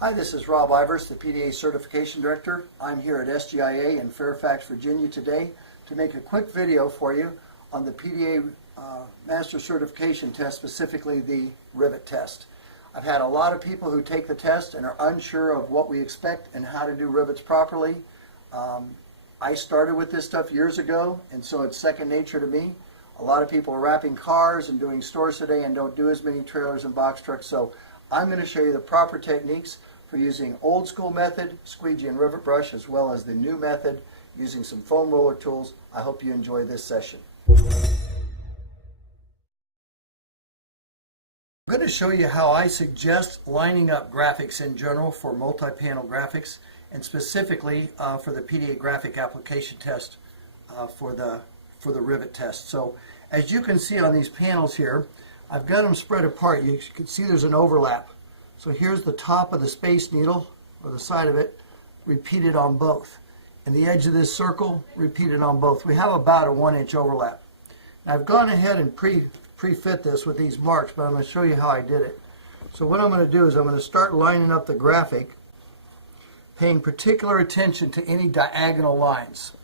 Hi, this is Rob Ivers, the PDAA Certification Director. I'm here at SGIA in Fairfax, Virginia today to make a quick video for you on the PDAA Master Certification Test, specifically the Rivet Test. I've had a lot of people who take the test and are unsure of what we expect and how to do rivets properly. I started with this stuff years ago, and so it's second nature to me. A lot of people are wrapping cars and doing stores today and don't do as many trailers and box trucks, so I'm going to show you the proper techniques for using old school method, squeegee and rivet brush, as well as the new method using some foam roller tools. I hope you enjoy this session. I'm going to show you how I suggest lining up graphics in general for multi-panel graphics, and specifically for the PDAA graphic application test for the rivet test. So as you can see on these panels here, I've got them spread apart. You can see there's an overlap. So here's the top of the Space Needle, or the side of it, repeated on both. And the edge of this circle, repeated on both. We have about a 1-inch overlap. Now I've gone ahead and pre-fit this with these marks, but I'm going to show you how I did it. So what I'm going to do is I'm going to start lining up the graphic, paying particular attention to any diagonal lines,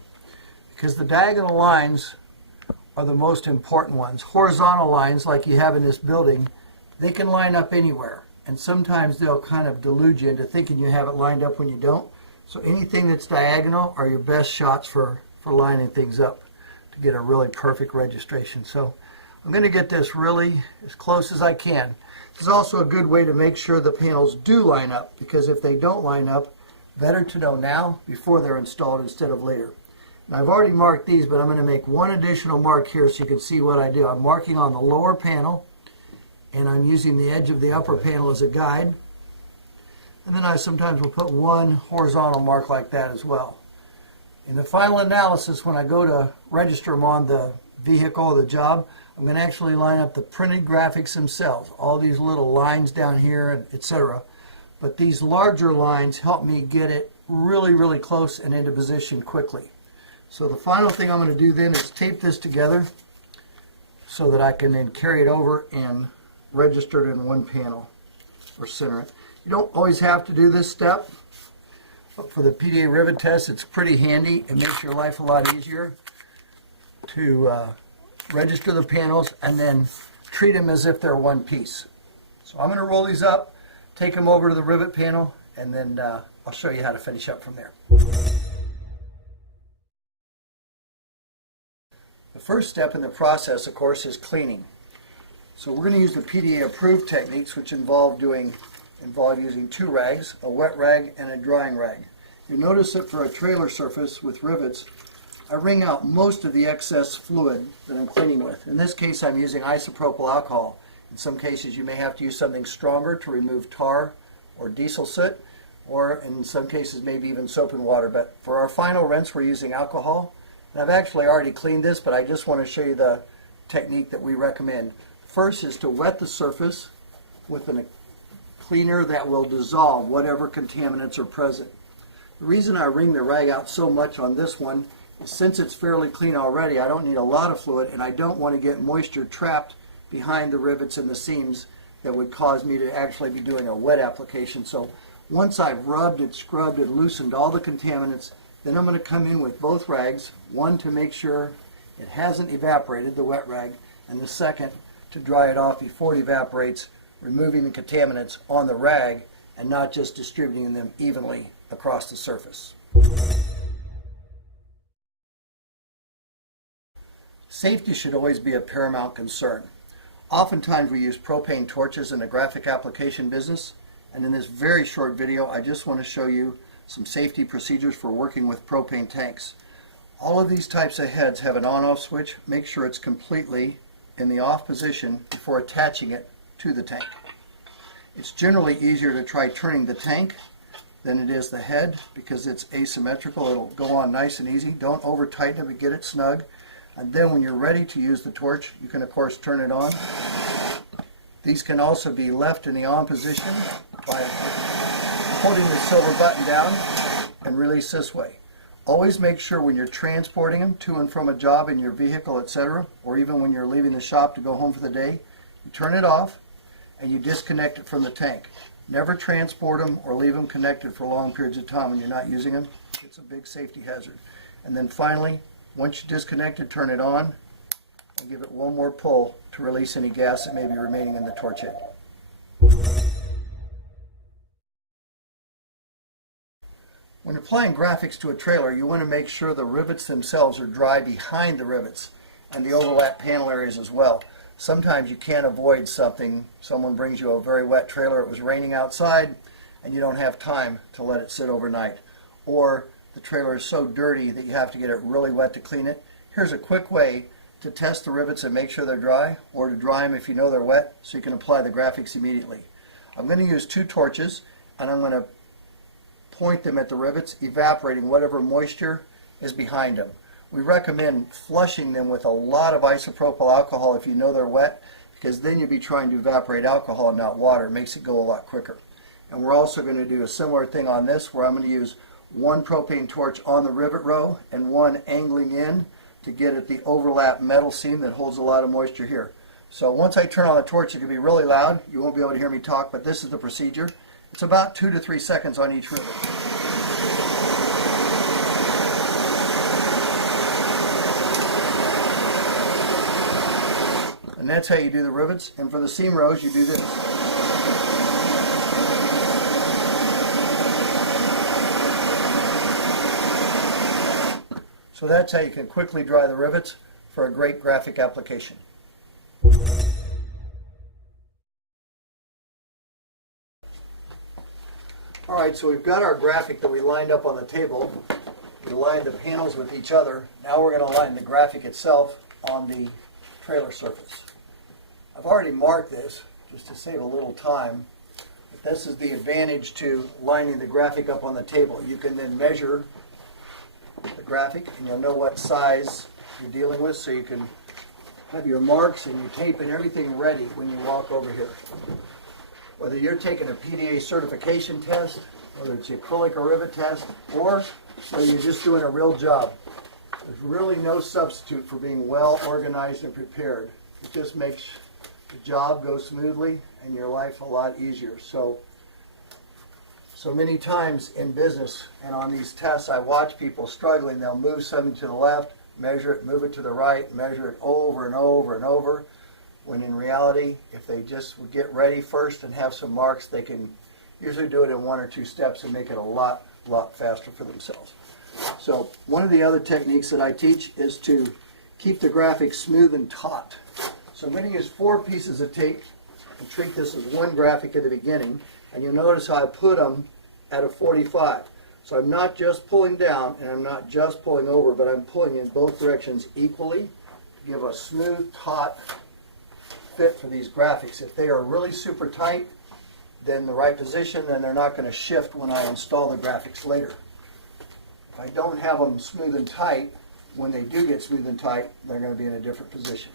because the diagonal lines are the most important ones. Horizontal lines, like you have in this building, they can line up anywhere, and sometimes they'll kind of delude you into thinking you have it lined up when you don't. So anything that's diagonal are your best shots for lining things up to get a really perfect registration. So I'm going to get this really as close as I can. This is also a good way to make sure the panels do line up, because if they don't line up, better to know now before they're installed instead of later. Now I've already marked these, but I'm going to make one additional mark here so you can see what I do. I'm marking on the lower panel, and I'm using the edge of the upper panel as a guide. And then I sometimes will put one horizontal mark like that as well. In the final analysis, when I go to register them on the vehicle or the job, I'm going to actually line up the printed graphics themselves, all these little lines down here, etc. But these larger lines help me get it really, really close and into position quickly. So the final thing I'm going to do then is tape this together so that I can then carry it over and register it in one panel or center it. You don't always have to do this step, but for the PDAA Rivet Test, it's pretty handy. It makes your life a lot easier to register the panels and then treat them as if they're one piece. So I'm going to roll these up, take them over to the rivet panel, and then I'll show you how to finish up from there. The first step in the process, of course, is cleaning. So we're going to use the PDAA approved techniques, which involve using two rags, a wet rag and a drying rag. You'll notice that for a trailer surface with rivets, I wring out most of the excess fluid that I'm cleaning with. In this case, I'm using isopropyl alcohol. In some cases, you may have to use something stronger to remove tar or diesel soot, or in some cases, maybe even soap and water. But for our final rinse, we're using alcohol. And I've actually already cleaned this, but I just want to show you the technique that we recommend. First is to wet the surface with a cleaner that will dissolve whatever contaminants are present. The reason I wring the rag out so much on this one is since it's fairly clean already, I don't need a lot of fluid, and I don't want to get moisture trapped behind the rivets and the seams that would cause me to actually be doing a wet application. So once I've rubbed it, scrubbed it, loosened all the contaminants, then I'm going to come in with both rags, one to make sure it hasn't evaporated, the wet rag, and the second to dry it off before it evaporates, removing the contaminants on the rag and not just distributing them evenly across the surface. Safety should always be a paramount concern. Oftentimes we use propane torches in the graphic application business, and in this very short video I just want to show you some safety procedures for working with propane tanks. All of these types of heads have an on-off switch. Make sure it's completely in the off position before attaching it to the tank. It's generally easier to try turning the tank than it is the head because it's asymmetrical. It'll go on nice and easy. Don't over tighten it, but get it snug. And then when you're ready to use the torch, you can of course turn it on. These can also be left in the on position by holding the silver button down and release this way. Always make sure when you're transporting them to and from a job in your vehicle, etc., or even when you're leaving the shop to go home for the day, you turn it off and you disconnect it from the tank. Never transport them or leave them connected for long periods of time when you're not using them. It's a big safety hazard. And then finally, once you disconnect it, turn it on and give it one more pull to release any gas that may be remaining in the torch head. When applying graphics to a trailer, you want to make sure the rivets themselves are dry behind the rivets and the overlap panel areas as well. Sometimes you can't avoid something. Someone brings you a very wet trailer, it was raining outside, and you don't have time to let it sit overnight. Or the trailer is so dirty that you have to get it really wet to clean it. Here's a quick way to test the rivets and make sure they're dry, or to dry them if you know they're wet, so you can apply the graphics immediately. I'm going to use 2 torches, and I'm going to point them at the rivets, evaporating whatever moisture is behind them. We recommend flushing them with a lot of isopropyl alcohol if you know they're wet, because then you'll be trying to evaporate alcohol and not water. It makes it go a lot quicker. And we're also going to do a similar thing on this, where I'm going to use 1 propane torch on the rivet row and 1 angling in to get at the overlap metal seam that holds a lot of moisture here. So once I turn on the torch, it can be really loud. You won't be able to hear me talk, but this is the procedure. It's about 2 to 3 seconds on each rivet. And that's how you do the rivets. And for the seam rows, you do this. So that's how you can quickly dry the rivets for a great graphic application. Alright, so we've got our graphic that we lined up on the table. We lined the panels with each other. Now we're going to line the graphic itself on the trailer surface. I've already marked this just to save a little time. But this is the advantage to lining the graphic up on the table. You can then measure the graphic and you'll know what size you're dealing with, so you can have your marks and your tape and everything ready when you walk over here. Whether you're taking a PDA certification test, whether it's the acrylic or rivet test, or whether you're just doing a real job, there's really no substitute for being well organized and prepared. It just makes the job go smoothly and your life a lot easier. So many times in business and on these tests, I watch people struggling. They'll move something to the left, measure it, move it to the right, measure it over and over and over. When in reality, if they just would get ready first and have some marks, they can usually do it in 1 or 2 steps and make it a lot faster for themselves. So one of the other techniques that I teach is to keep the graphic smooth and taut. So I'm going to use 4 pieces of tape and treat this as one graphic at the beginning. And you'll notice how I put them at a 45. So I'm not just pulling down and I'm not just pulling over, but I'm pulling in both directions equally to give a smooth, taut fit for these graphics. If they are really super tight, then the right position, then they're not going to shift when I install the graphics later. If I don't have them smooth and tight, when they do get smooth and tight, they're going to be in a different position.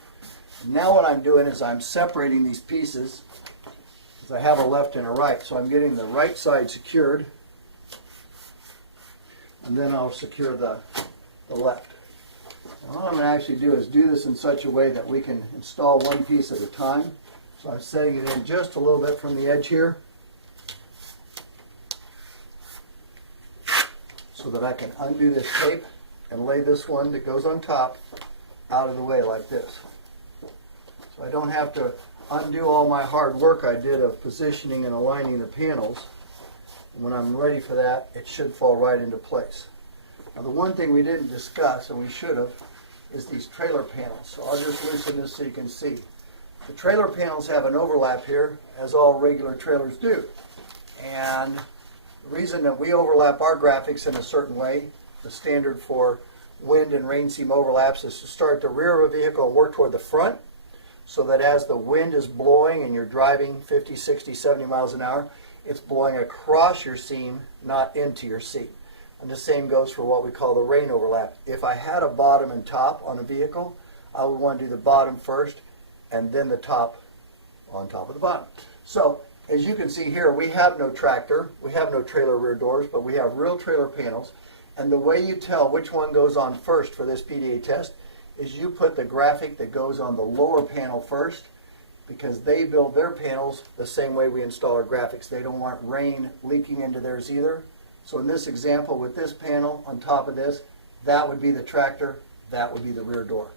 And now what I'm doing is I'm separating these pieces, because I have a left and a right. So I'm getting the right side secured, and then I'll secure the left. And what I'm going to actually do is do this in such a way that we can install one piece at a time. So I'm setting it in just a little bit from the edge here, so that I can undo this tape and lay this one that goes on top out of the way like this. So I don't have to undo all my hard work I did of positioning and aligning the panels. And when I'm ready for that, it should fall right into place. Now the one thing we didn't discuss, and we should have, is these trailer panels. So I'll just loosen this so you can see. The trailer panels have an overlap here, as all regular trailers do. And the reason that we overlap our graphics in a certain way, the standard for wind and rain seam overlaps, is to start at the rear of a vehicle and work toward the front, so that as the wind is blowing and you're driving 50, 60, 70 miles an hour, it's blowing across your seam, not into your seam. And the same goes for what we call the rain overlap. If I had a bottom and top on a vehicle, I would want to do the bottom first and then the top on top of the bottom. So as you can see here, we have no tractor, we have no trailer rear doors, but we have real trailer panels. And the way you tell which one goes on first for this PDA test is you put the graphic that goes on the lower panel first, because they build their panels the same way we install our graphics. They don't want rain leaking into theirs either. So in this example with this panel on top of this, that would be the tractor, that would be the rear door.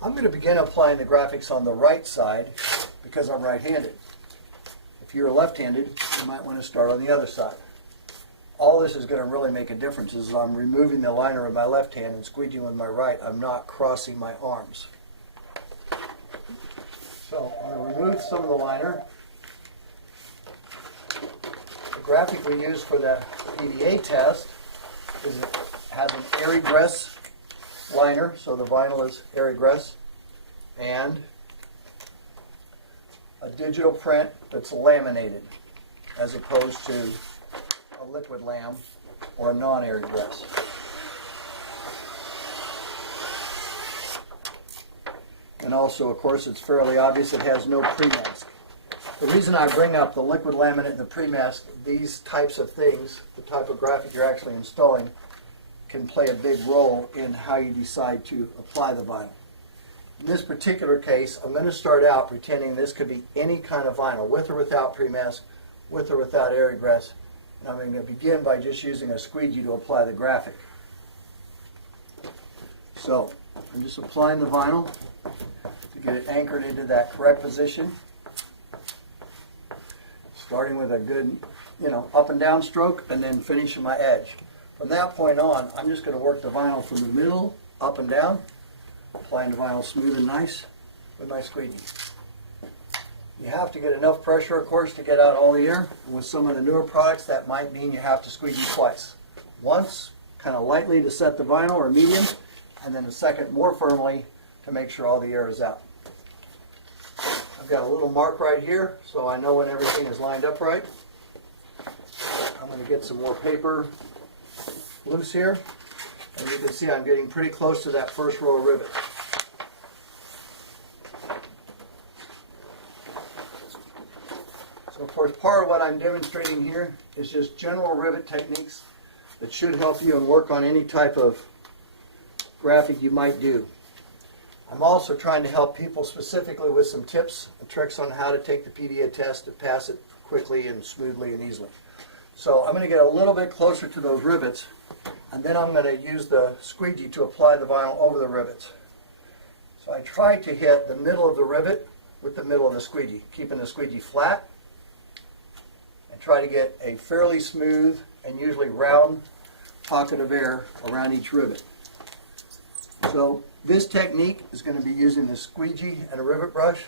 I'm going to begin applying the graphics on the right side because I'm right-handed. If you're left-handed, you might want to start on the other side. All this is going to really make a difference is I'm removing the liner with my left hand and squeegeeing with my right. I'm not crossing my arms. So I'm going to remove some of the liner. The graphic we use for the PDA test is it has an airy-gress liner, so the vinyl is airy-gress, and a digital print that's laminated as opposed to a liquid lam or a non-airy-gress. And also, of course, it's fairly obvious it has no pre-mask. The reason I bring up the liquid laminate and the pre-mask, these types of things, the type of graphic you're actually installing, can play a big role in how you decide to apply the vinyl. In this particular case, I'm going to start out pretending this could be any kind of vinyl, with or without pre-mask, with or without airy-gress. And I'm going to begin by just using a squeegee to apply the graphic. So, I'm just applying the vinyl to get it anchored into that correct position. Starting with a good, up and down stroke, and then finishing my edge. From that point on, I'm just going to work the vinyl from the middle, up and down, applying the vinyl smooth and nice with my squeegee. You have to get enough pressure, of course, to get out all the air. And with some of the newer products, that might mean you have to squeegee twice. Once, kind of lightly to set the vinyl, or medium, and then a second more firmly to make sure all the air is out. I've got a little mark right here, so I know when everything is lined up right. I'm going to get some more paper loose here, and you can see I'm getting pretty close to that first row of rivets. So of course, part of what I'm demonstrating here is just general rivet techniques that should help you and work on any type of graphic you might do. I'm also trying to help people specifically with some tips and tricks on how to take the PDA test and pass it quickly and smoothly and easily. So I'm going to get a little bit closer to those rivets, and then I'm going to use the squeegee to apply the vinyl over the rivets. So I try to hit the middle of the rivet with the middle of the squeegee, keeping the squeegee flat, and try to get a fairly smooth and usually round pocket of air around each rivet. So this technique is going to be using the squeegee and a rivet brush.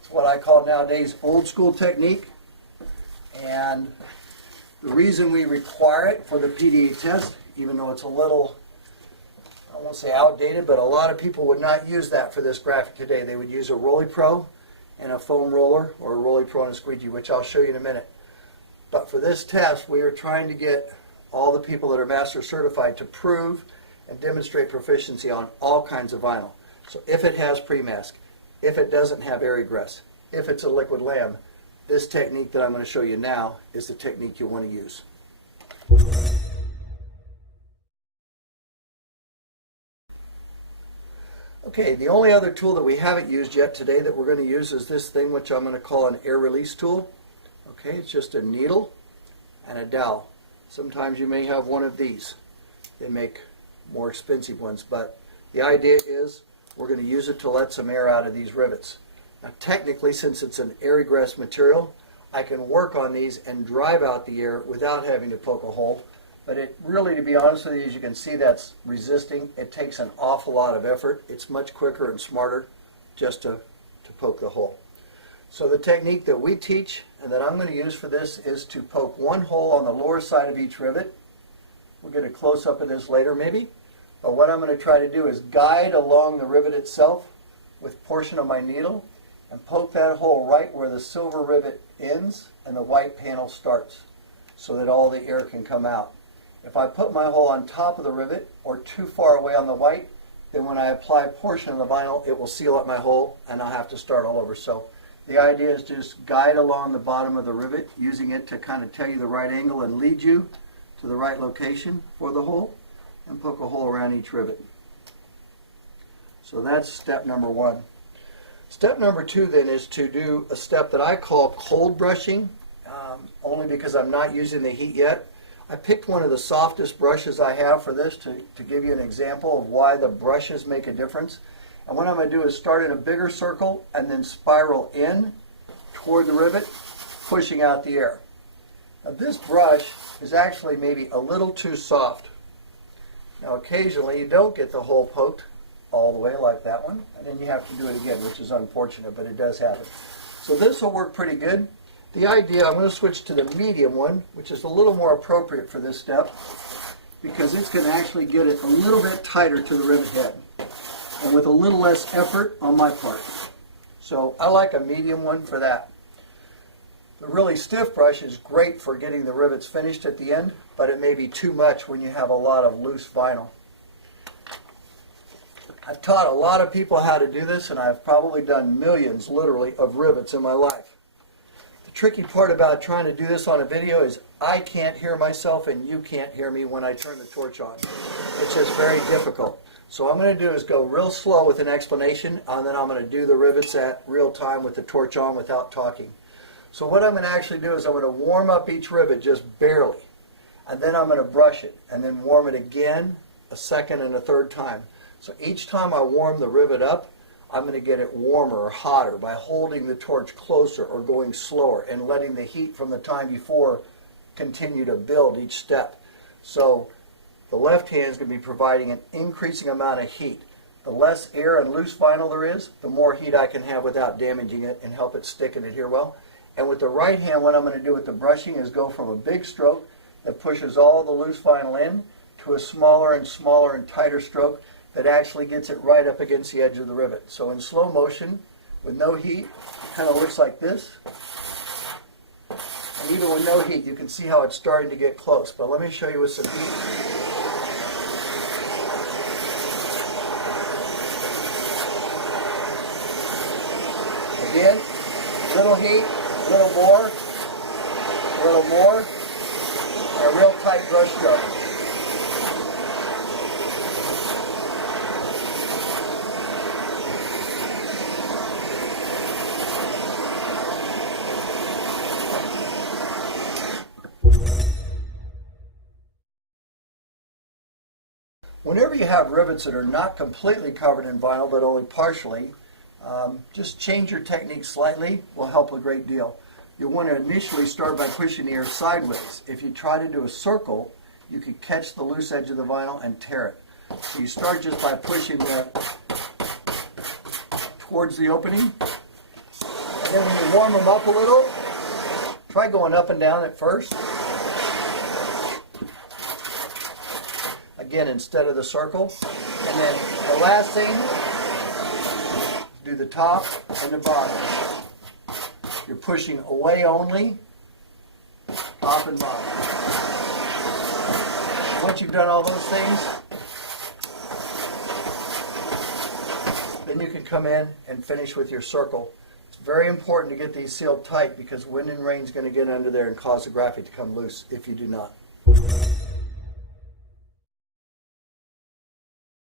It's what I call nowadays old school technique, and the reason we require it for the PDA test, even though it's a little, I won't say outdated, but a lot of people would not use that for this graphic today. They would use a Rolly Pro and a foam roller, or a Rolly Pro and a squeegee, which I'll show you in a minute. But for this test, we are trying to get all the people that are master certified to prove and demonstrate proficiency on all kinds of vinyl. So if it has pre-mask, if it doesn't have airy-gress, if it's a liquid lam, this technique that I'm going to show you now is the technique you'll want to use. Okay, the only other tool that we haven't used yet today that we're going to use is this thing, which I'm going to call an air release tool. Okay, it's just a needle and a dowel. Sometimes you may have one of these. They make more expensive ones, but the idea is we're going to use it to let some air out of these rivets. Now technically, since it's an airy-gress material, I can work on these and drive out the air without having to poke a hole, but it really, to be honest with you, as you can see, that's resisting. It takes an awful lot of effort. It's much quicker and smarter just to poke the hole. So the technique that we teach and that I'm going to use for this is to poke one hole on the lower side of each rivet. We'll get a close-up of this later maybe, but what I'm going to try to do is guide along the rivet itself with a portion of my needle and poke that hole right where the silver rivet ends and the white panel starts, so that all the air can come out. If I put my hole on top of the rivet or too far away on the white, then when I apply a portion of the vinyl, it will seal up my hole and I'll have to start all over. So the idea is just guide along the bottom of the rivet, using it to kind of tell you the right angle and lead you to the right location for the hole. and poke a hole around each rivet. So that's step number one. Step number two then is to do a step that I call cold brushing, only because I'm not using the heat yet. I picked one of the softest brushes I have for this to give you an example of why the brushes make a difference. And what I'm going to do is start in a bigger circle and then spiral in toward the rivet, pushing out the air. Now this brush is actually maybe a little too soft. Now occasionally you don't get the hole poked all the way like that one, and then you have to do it again, which is unfortunate, but it does happen. So this will work pretty good. The idea, I'm going to switch to the medium one, which is a little more appropriate for this step, because it's going to actually get it a little bit tighter to the rivet head, and with a little less effort on my part. So I like a medium one for that. The really stiff brush is great for getting the rivets finished at the end, but it may be too much when you have a lot of loose vinyl. I've taught a lot of people how to do this, and I've probably done millions, literally, of rivets in my life. The tricky part about trying to do this on a video is I can't hear myself and you can't hear me when I turn the torch on. It's just very difficult. So what I'm going to do is go real slow with an explanation, and then I'm going to do the rivets at real time with the torch on without talking. So what I'm going to actually do is I'm going to warm up each rivet just barely, and then I'm going to brush it, and then warm it again, a second and a third time. So each time I warm the rivet up, I'm going to get it warmer or hotter by holding the torch closer or going slower and letting the heat from the time before continue to build each step. So the left hand is going to be providing an increasing amount of heat. The less air and loose vinyl there is, the more heat I can have without damaging it and help it stick and adhere well. And with the right hand, what I'm going to do with the brushing is go from a big stroke that pushes all the loose vinyl in to a smaller and tighter stroke that actually gets it right up against the edge of the rivet. So in slow motion, with no heat, it kind of looks like this. And even with no heat, you can see how it's starting to get close. But let me show you with some heat. Again, little heat, a little more, and a real tight brush stroke. Whenever you have rivets that are not completely covered in vinyl, but only partially, just change your technique slightly will help a great deal. You'll want to initially start by pushing the air sideways. If you try to do a circle, you could catch the loose edge of the vinyl and tear it. So you start just by pushing towards the opening. And then when you warm them up a little, try going up and down at first. Again, instead of the circle. And then the last thing, do the top and the bottom. You're pushing away only, top and bottom. Once you've done all those things, then you can come in and finish with your circle. It's very important to get these sealed tight because wind and rain is going to get under there and cause the graphic to come loose if you do not.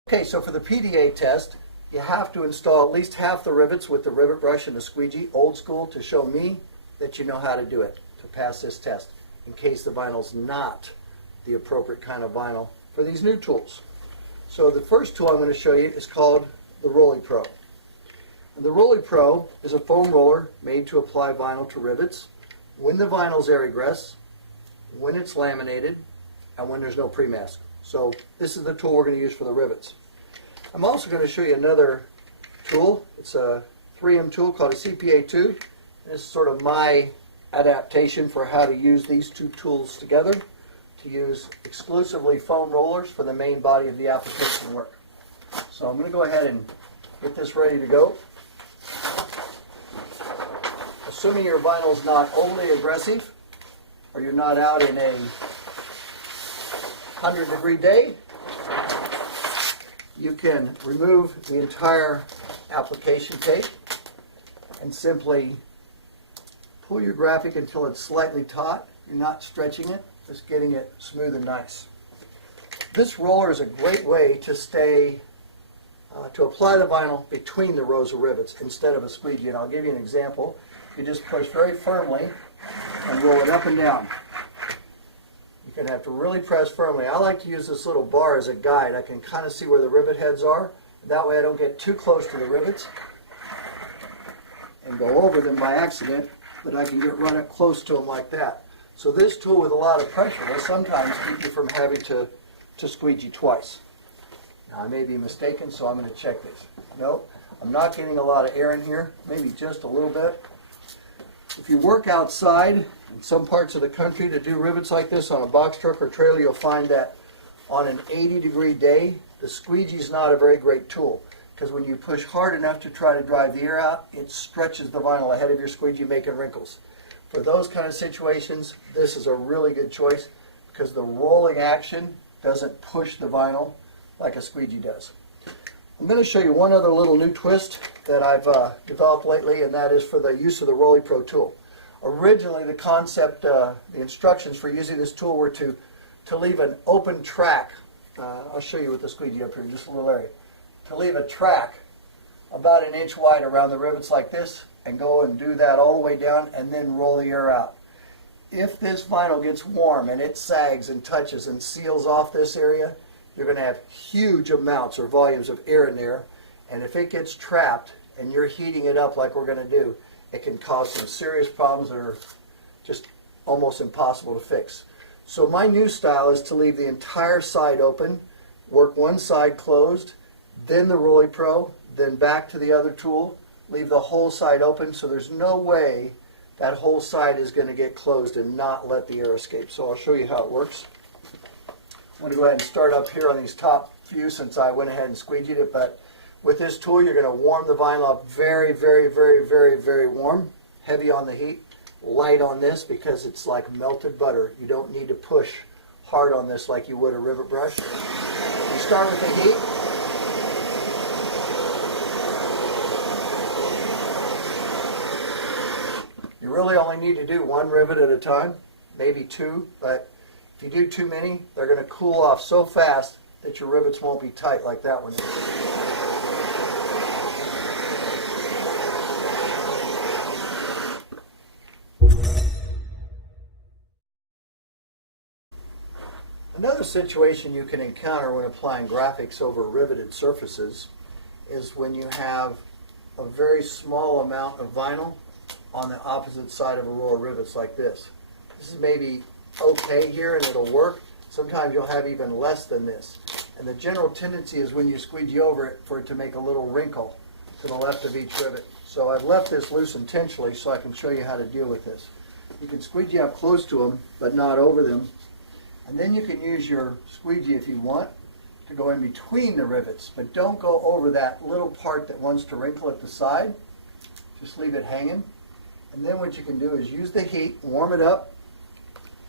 Okay, so for the PDA test, you have to install at least half the rivets with the rivet brush and the squeegee, old school, to show me that you know how to do it, to pass this test, in case the vinyl's not the appropriate kind of vinyl for these new tools. So the first tool I'm going to show you is called the Roly Pro. And the Roly Pro is a foam roller made to apply vinyl to rivets when the vinyl's air egress, when it's laminated, and when there's no pre-mask. So this is the tool we're going to use for the rivets. I'm also going to show you another tool. It's a 3M tool called a CPA2. This is sort of my adaptation for how to use these two tools together to use exclusively foam rollers for the main body of the application work. So I'm going to go ahead and get this ready to go. Assuming your vinyl's not overly aggressive or you're not out in a 100-degree day, you can remove the entire application tape and simply pull your graphic until it's slightly taut. You're not stretching it, just getting it smooth and nice. This roller is a great way to to apply the vinyl between the rows of rivets instead of a squeegee. And I'll give you an example. You just push very firmly and roll it up and down. You're going to have to really press firmly. I like to use this little bar as a guide. I can kind of see where the rivet heads are. That way I don't get too close to the rivets and go over them by accident, but I can get right up close to them like that. So this tool with a lot of pressure will sometimes keep you from having to squeegee twice. Now I may be mistaken, so I'm going to check this. Nope, I'm not getting a lot of air in here, maybe just a little bit. If you work outside in some parts of the country to do rivets like this on a box truck or trailer, you'll find that on an 80-degree day, the squeegee is not a very great tool, because when you push hard enough to try to drive the air out, it stretches the vinyl ahead of your squeegee, making wrinkles. For those kind of situations, this is a really good choice because the rolling action doesn't push the vinyl like a squeegee does. I'm going to show you one other little new twist that I've developed lately, and that is for the use of the Rolly Pro tool. Originally, the concept, the instructions for using this tool were to leave an open track. I'll show you with the squeegee up here in just a little area. To leave a track about 1 inch wide around the rivets like this, and go and do that all the way down and then roll the air out. If this vinyl gets warm and it sags and touches and seals off this area, you're going to have huge amounts or volumes of air in there, and if it gets trapped and you're heating it up like we're going to do, it can cause some serious problems that are just almost impossible to fix. So my new style is to leave the entire side open, work one side closed, then the Rolly Pro, then back to the other tool, leave the whole side open, so there's no way that whole side is going to get closed and not let the air escape. So I'll show you how it works. I'm going to go ahead and start up here on these top few since I went ahead and squeegeed it, but with this tool you're going to warm the vinyl up very, very, very, very, very warm, heavy on the heat, light on this because it's like melted butter. You don't need to push hard on this like you would a rivet brush. You start with the heat. You really only need to do one rivet at a time, maybe two, but if you do too many, they're going to cool off so fast that your rivets won't be tight like that one is. Another situation you can encounter when applying graphics over riveted surfaces is when you have a very small amount of vinyl on the opposite side of a row of rivets like this. This is maybe okay here and it'll work. Sometimes you'll have even less than this. And the general tendency is when you squeegee over it for it to make a little wrinkle to the left of each rivet. So I've left this loose intentionally so I can show you how to deal with this. You can squeegee up close to them but not over them. And then you can use your squeegee if you want to go in between the rivets, but don't go over that little part that wants to wrinkle at the side. Just leave it hanging. And then what you can do is use the heat, warm it up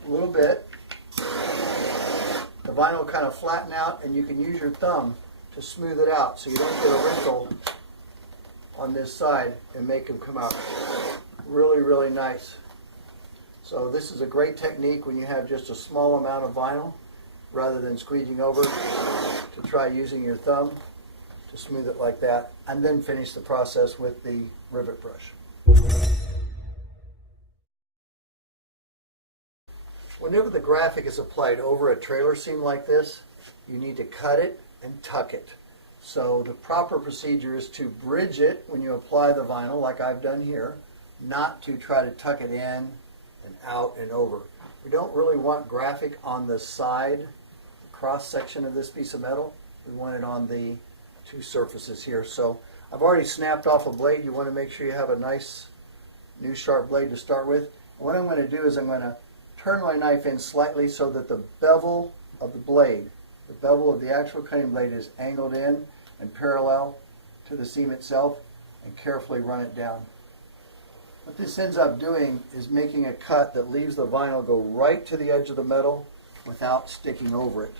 a little bit. The vinyl will kind of flatten out, and you can use your thumb to smooth it out so you don't get a wrinkle on this side and make them come out really, really nice. So this is a great technique when you have just a small amount of vinyl, rather than squeegeeing over, to try using your thumb to smooth it like that, and then finish the process with the rivet brush. Whenever the graphic is applied over a trailer seam like this, you need to cut it and tuck it. So the proper procedure is to bridge it when you apply the vinyl, like I've done here, not to try to tuck it in and out and over. We don't really want graphic on the side, the cross section of this piece of metal. We want it on the two surfaces here. So I've already snapped off a blade. You want to make sure you have a nice new sharp blade to start with. What I'm going to do is I'm going to turn my knife in slightly so that the bevel of the blade, the bevel of the actual cutting blade, is angled in and parallel to the seam itself, and carefully run it down. What this ends up doing is making a cut that leaves the vinyl go right to the edge of the metal without sticking over it.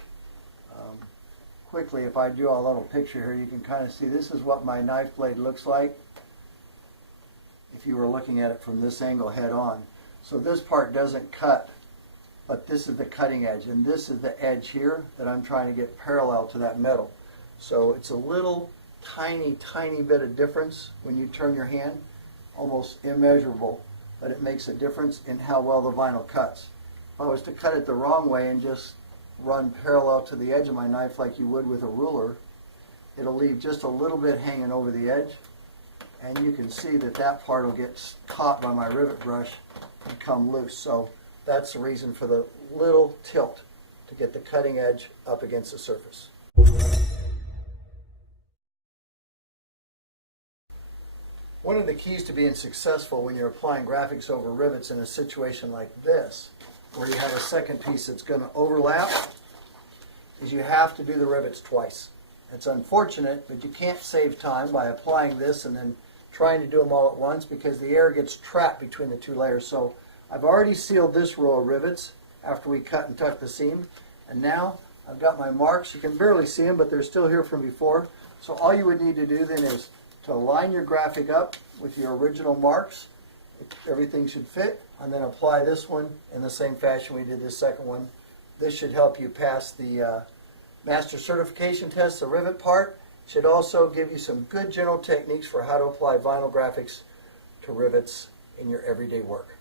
Quickly, if I do a little picture here, you can kind of see this is what my knife blade looks like if you were looking at it from this angle head on. So this part doesn't cut but this is the cutting edge, and this is the edge here that I'm trying to get parallel to that metal. So it's a little tiny bit of difference when you turn your hand, almost immeasurable, but it makes a difference in how well the vinyl cuts. If I was to cut it the wrong way and just run parallel to the edge of my knife like you would with a ruler, it'll leave just a little bit hanging over the edge, and you can see that that part will get caught by my rivet brush and come loose. So that's the reason for the little tilt, to get the cutting edge up against the surface. One of the keys to being successful when you're applying graphics over rivets in a situation like this, where you have a second piece that's going to overlap, is you have to do the rivets twice. It's unfortunate, but you can't save time by applying this and then trying to do them all at once, because the air gets trapped between the two layers. So I've already sealed this row of rivets after we cut and tuck the seam, and now I've got my marks. You can barely see them, but they're still here from before. So all you would need to do then is to line your graphic up with your original marks. Everything should fit, and then apply this one in the same fashion we did this second one. This should help you pass the master certification test. The rivet part should also give you some good general techniques for how to apply vinyl graphics to rivets in your everyday work.